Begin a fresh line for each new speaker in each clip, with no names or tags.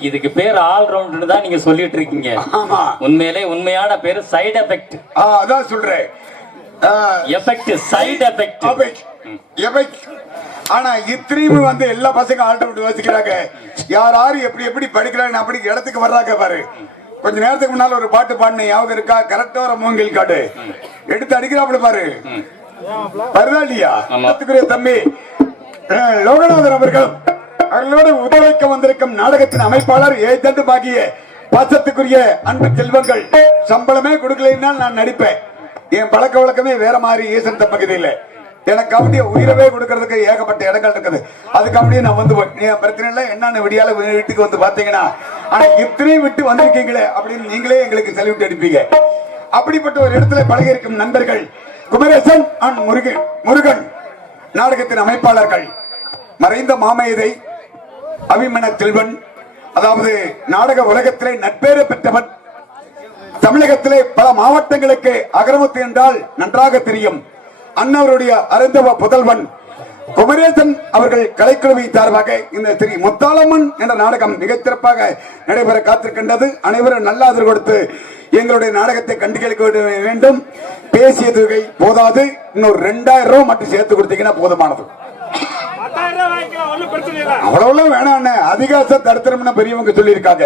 இதுக்கு பேர் all round தான் நீங்க சொல்லிட்டு இருக்கீங்க
ஆமா.
உண்மையிலே உண்மையான பேரு சைடு எஃபெக்ட்
ஆ, அதான் சொல்றேன்.
Effect side effect.
எபெக். ஆனா இத்திரியும் வந்து எல்லா பசங்க ஆல்டர் விட்டு வச்சுக்கிறாங்க யார் யாரு எப்படி எப்படி படிக்கிறாங்க அப்படி இடத்துக்கு வர்றாங்க பாரு. கொஞ்ச நேரத்துக்கு முன்னால ஒரு பாட்டு பாடின ஞாபகம் இருக்கா? கரெக்டா வர மூங்கில் காடு. எடுத்து அடிக்கிறாப்புல பாரு. வருதா இல்லையா? தம்பி. லோகநாதன் அவர்கள். அவர்களோடு உதவிக்க வந்திருக்கும் நாடகத்தின் அமைப்பாளர் ஏஜென்ட் பாக்கிய பாசத்துக்குரிய அன்பு செல்வங்கள். சம்பளமே கொடுக்கலைன்னா நான் நடிப்பேன். என் பழக்க வழக்கமே வேற மாதிரி ஈசன் பகுதியில் எனக்கு அப்படியே உயிரவே கொடுக்கறதுக்கு ஏகப்பட்ட இடங்கள் இருக்குது. அதுக்கு அப்படியே நான் வந்து பிரச்சனை இல்லை. என்னன்னு விடியால வீட்டுக்கு வந்து பாத்தீங்கன்னா ஆனா இத்தனையும் விட்டு வந்திருக்கீங்களே அப்படின்னு நீங்களே எங்களுக்கு செலவிட்டு அடிப்பீங்க. அப்படிப்பட்ட ஒரு இடத்துல பழகி இருக்கும் நண்பர்கள் குமரேசன் அண்ட் முருகன் முருகன் நாடகத்தின் அமைப்பாளர்கள். மறைந்த மாமேதை அபிமன செல்வன் அதாவது நாடக உலகத்திலே நட்பேறு பெற்றவன். தமிழகத்திலே பல மாவட்டங்களுக்கு அகரமுத்து என்றால் நன்றாக தெரியும். அன்னவருடைய அருந்தவ புதல்வன் குமரேசன் அவர்கள் கலைக்குழுவை சார்பாக இந்த திரு முத்தாளம்மன் என்ற நாடகம் மிகச் சிறப்பாக நடைபெற காத்திருக்கின்றது. அனைவரும் நல்ல ஆதரவு கொடுத்து எங்களுடைய நாடகத்தை கண்டுகளிக்க வேண்டும். பேசிய தொகை போதாது. இன்னொரு ரெண்டாயிரம் ரூபாய் மட்டும் சேர்த்து கொடுத்தீங்கன்னா போதுமானது
பத்தாயிரம் ரூபாய் வாங்கிக்கலாம் ஒண்ணும் பிரச்சனை இல்ல
அவ்வளவுலாம் வேணாம் அதிகாச தடுத்தணும்னு பெரியவங்க சொல்லியிருக்காங்க.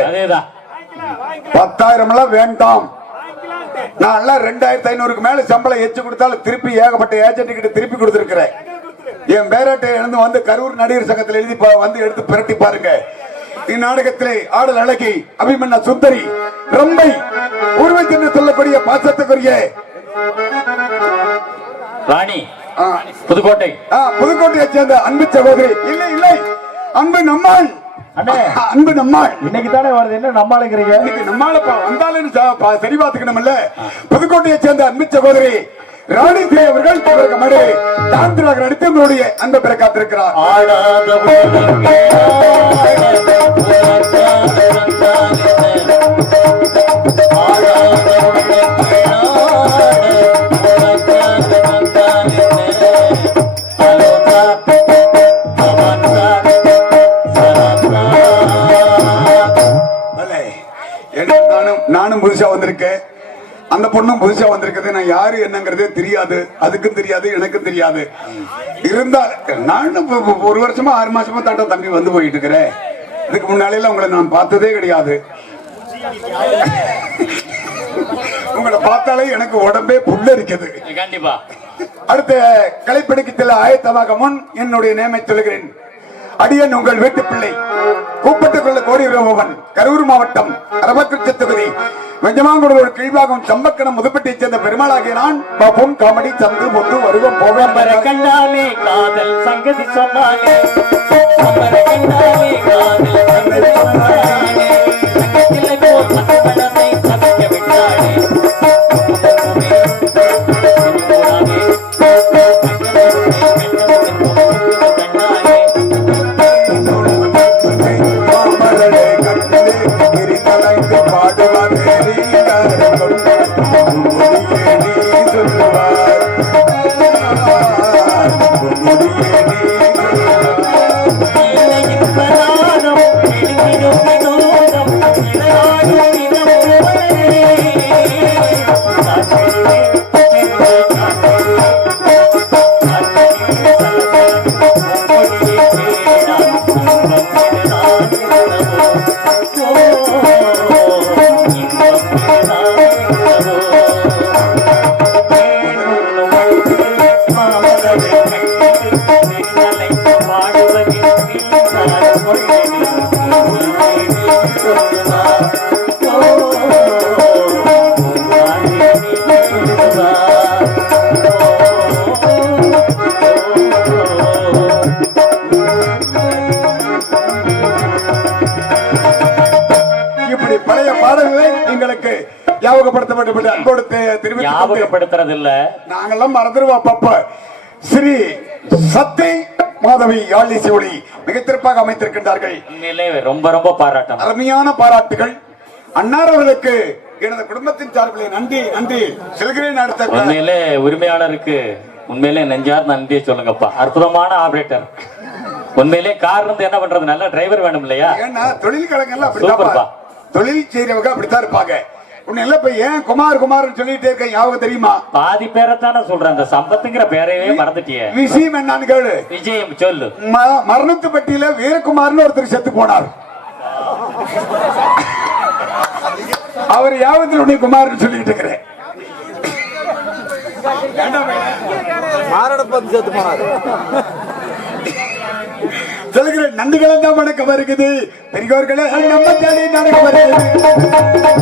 பத்தாயிரம் எல்லாம் வேண்டாம். நான் எல்லாம் ரெண்டாயிரத்தி ஐநூறுக்கு மேல சம்பளம் எச்சு கொடுத்தாலும் திருப்பி ஏகப்பட்ட ஏஜென்ட் கிட்ட திருப்பி கொடுத்திருக்கிறேன். என் பேரட்டை எழுந்து வந்து கரூர் நடிகர் சங்கத்தில் எழுதி வந்து எடுத்து பிரட்டி பாருங்க. இந்நாடகத்திலே ஆடல் அழகி அபிமன்ன சுந்தரி ரம்பை உருவத்தை என்று சொல்லக்கூடிய பாசத்துக்குரிய
ராணி புதுக்கோட்டை.
புதுக்கோட்டையை சேர்ந்த அன்பு சகோதரி. இல்லை இல்லை. அன்பு நம்மாள். அன்பு நம்மாள்.
இன்னைக்கு தானே வருது? என்ன நம்மளுக்குறீங்க
இன்னைக்கு நம்மால வந்தாலும் சரி பார்த்துக்கணும்ல புதுக்கோட்டையை சேர்ந்த அன்பு சகோதரி ராணி தேவி அவர்கள் இவருக்கு மடு. தாந்திராக நடித்து உங்களுடைய அன்பை பெற காத்திருக்கிறார். பொண்ணும் புதுசா வந்திருக்குது நான் யாரு என்னங்கிறதே தெரியாது. அதுக்கும் தெரியாது எனக்கும் தெரியாது. இருந்தா இப்ப ஒரு வருஷமா ஆறு மாசமா தாண்ட தம்பி வந்து போயிட்டு இருக்கிறேன் இதுக்கு முன்னாலே உங்களை நான் பார்த்ததே கிடையாது. உங்களை பார்த்தாலே எனக்கு உடம்பே புல்லரிக்குது.
கண்டிப்பா.
அடுத்த கலைப்படிக்கத்தில் ஆயத்தமாக முன் என்னுடைய நேமை சொல்கிறேன். அடியன் உங்கள் வீட்டு பிள்ளை கூப்பிட்டுக் கொள்ள ரூபவன் கரூர் மாவட்டம். வெஞ்சமாங்குடலூர் கீழ்பாகம் சம்பக்கணம் முதுப்பட்டியைச் சேர்ந்த பெருமாளாகிய நான் பாப்போம் காமெடி சந்து முத்து வருவம் போவேன்
அமர காதல் சங்கதி சொன்னாலே
Oh, oh, oh. அன்போடு தெ- தெரிவித்துக் கொண்டு
ஞாபகப்படுத்துறது இல்ல
நாங்கெல்லாம் மறந்துடுவோம் அப்பப்ப. ஸ்ரீ சத்தை மாதவி யாழி சிவடி மிகச்சிறப்பாக அமைத்திருக்கின்றார்கள்.
உண்மையிலே ரொம்ப ரொம்ப பாராட்டம்
அருமையான பாராட்டுகள். அன்னார் அவர்களுக்கு எனது குடும்பத்தின் சார்பிலே நன்றி நன்றி செல்கிறேன் அடுத்த
உண்மையிலே உரிமையாளருக்கு உண்மையிலே நெஞ்சார் நன்றியை சொல்லுங்கப்பா. அற்புதமான ஆபரேட்டர். உண்மையிலே கார் இருந்து என்ன பண்றது? நல்ல டிரைவர் வேணும் இல்லையா
தொழில் கழகங்கள்ல. அப்படித்தான் தொழில் செய்யறவங்க அப்படித்தான் இருப்பாங்க. உன்னை எல்லாம் ஏன் குமார் குமார்னு சொல்லிட்டே இருக்க ஞாபகம் தெரியுமா?
பாதி பேரைத்தானே சொல்றேன் அந்த சம்பத்துங்கிற பேரையே மறந்துட்டியே.
விஷயம் என்னன்னு கேளு.
விஜயம் சொல்லு.
ம- மரணத்து பட்டியல வீரகுமார்னு ஒருத்தர் செத்து போனார். அவர் யாவத்தில் உடைய குமார்னு சொல்லிட்டு இருக்கிறேன்.
மாரடப்பத்து சேர்த்து போனாரு.
சொல்லுகிறேன் நன்றிகளும் தான் வணக்கம் இருக்குது. பெரியோர்களே நம்ம தேடி நடக்க வருகிறது